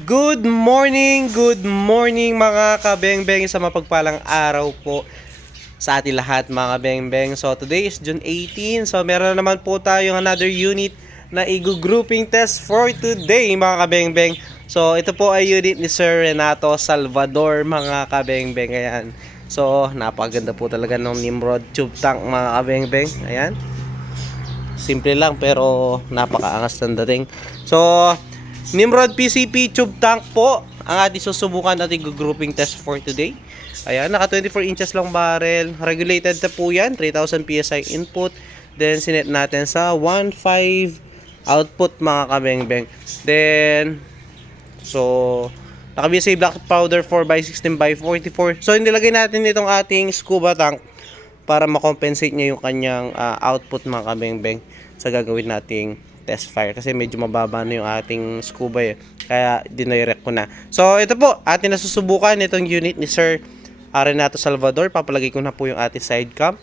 Good morning, good morning mga kabengbeng sa mapagpalang araw po sa ating lahat mga kabengbeng. So today is June 18, so meron na naman po tayong another unit na i-grouping test for today mga kabengbeng. So ito po ay unit ni Sir Renato Salvador mga kabengbeng. Ayan. So napaganda po talaga ng Nimrod tube tank mga kabengbeng. Ayan. Simple lang pero napakaangas ng dating. So, Nimrod PCP tube tank po ang ating susubukan at grouping test for today. Ayan, naka 24 inches long barrel. Regulated na po yan. 3000 PSI input. Then, sinet natin sa 1.5 output mga kabengbeng. Then, so, naka-BSA black powder 4x16 by 44. So, nilagay natin itong ating scuba tank para makompensate niya yung kanyang ah, output mga kabengbeng sa gagawin nating test fire kasi medyo mababa na yung ating scuba eh. Kaya dinirect ko na. So ito po, atin nasusubukan itong unit ni Sir ah, Renato Salvador. Papalagay ko na po yung ating side cam.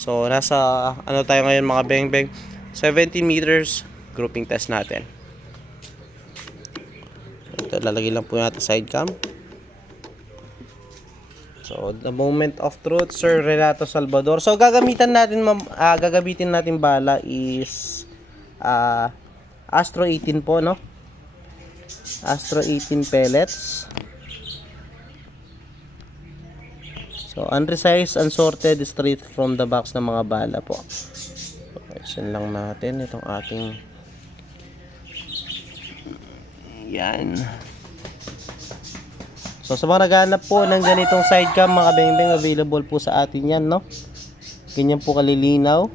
So nasa ano tayo ngayon mga bengbeng 17 meters grouping test natin. Ito lalagay lang po yung ating side cam. So, the moment of truth, Sir Renato Salvador. So, gagamitan natin, ah, gagamitin natin bala is ah, Astro 18 po, no? Astro 18 pellets. So, unresized, unsorted, straight from the box ng mga bala po. Correction lang natin itong ating yan. So sa mga naghahanap po ng ganitong side cam mga bengbeng available po sa atin yan no. Ganyan po kalilinaw.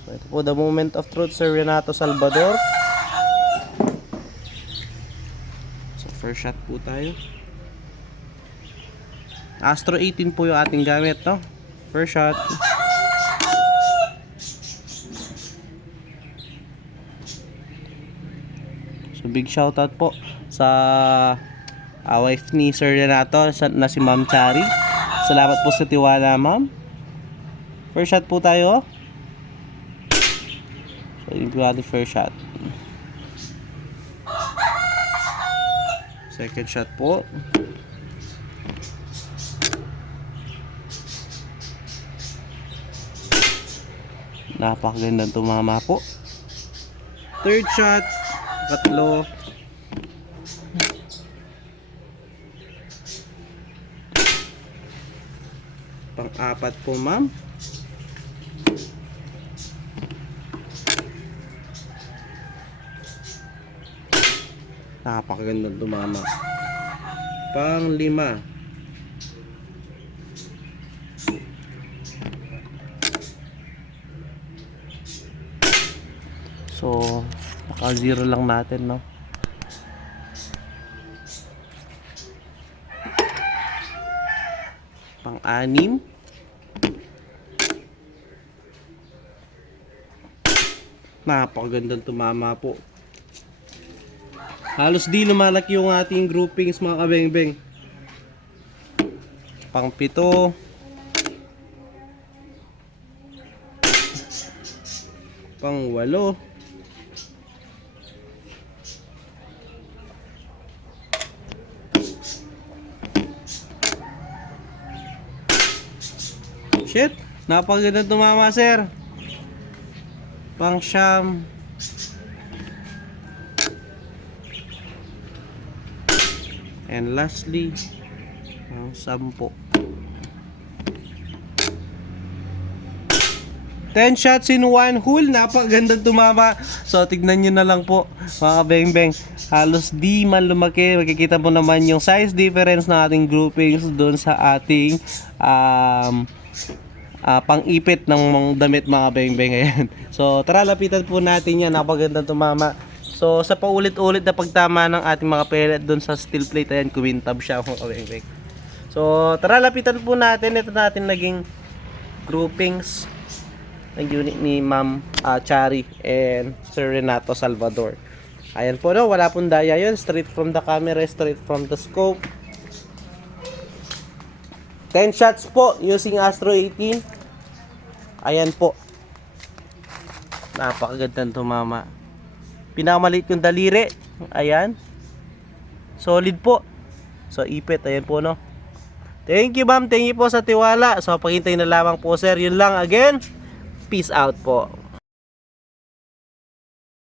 So ito po the moment of truth Sir Renato Salvador. So first shot po tayo. Astro 18 po yung ating gamit no. First shot. So big shoutout po sa uh, wife ni Sir Renato na si Ma'am Chari. Salamat po sa tiwala, Ma'am. First shot po tayo. Yun po ating first shot. Second shot po. Napakagandang tumama po. Third shot. Tatlo. Pang-apat po, ma'am. Napakagandang tumama. Pang-lima. So, baka zero lang natin, no? Pang-anim. Napakagandang tumama po. Halos di lumalaki yung ating groupings mga kabengbeng. Pang-pito. Pang-walo. Shit, napakaganda tumama, sir. Pang siyam. And lastly, ang sampo. 10 shots in one hole. Napakagandang tumama. So, tignan nyo na lang po, mga beng-beng. Halos di man lumaki. Makikita mo naman yung size difference ng ating groupings doon sa ating um, ah, pang-ipit ng damit mga beng-beng ngayon. So, tara lapitan po natin yan. Napagandang tumama. So, sa paulit-ulit na pagtama ng ating mga pellet doon sa steel plate, ayan, kuwintab siya mga beng-beng. So, tara lapitan po natin. Ito natin naging groupings ng unit ni Ma'am ah, Chari and Sir Renato Salvador. Ayan po no, wala pong daya yun. Straight from the camera, straight from the scope. 10 shots po using Astro 18. Ayan po. Napakagandang tumama. Pinakamaliit kong daliri. Ayan. Solid po. So, ipit. Ayan po, no? Thank you, ma'am. Thank you po sa tiwala. So, paghintay na lamang po, sir. Yun lang. Again, peace out po.